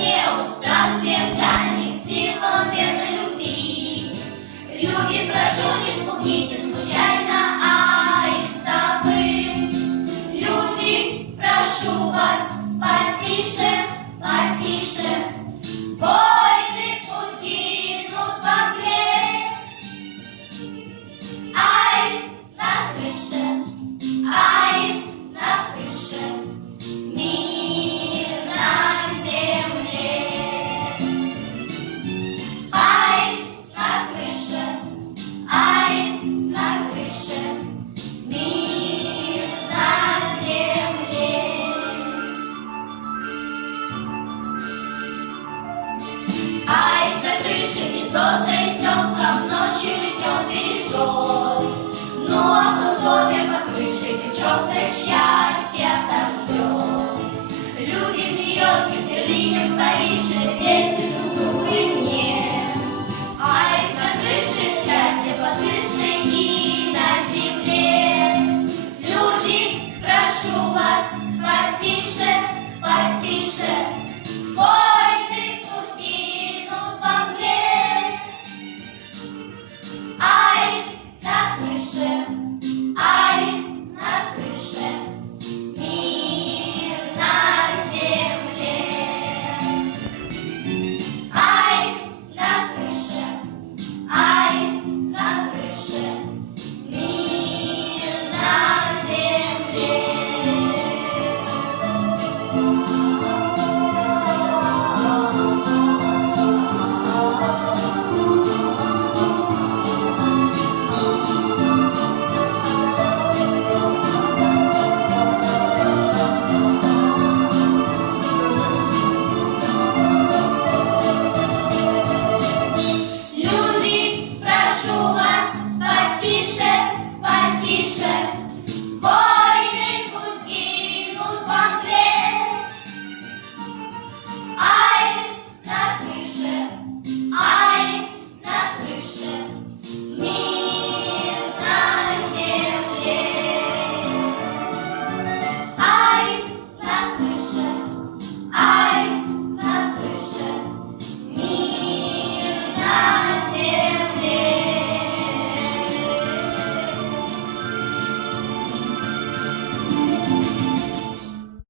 мне он странствием дальних силам верной любви. Люди, прошу, не спугните случайно аистовым. Люди, прошу вас, потише, потише. Войны пусть гинут во мгле. Аист на крыше, аист на крыше. Мир на земле. Аист на крыше, аист на крыше. Мир на земле. Аист на крыше гнездо своих снёмком ночью и днем бережет. Ну а в том доме под крышей девчонка счастья так ждет. Люди в Нью-Йорке, в Берлине, в Париже, верьте друг другу и мне. Аист на крыше, счастье под крышей и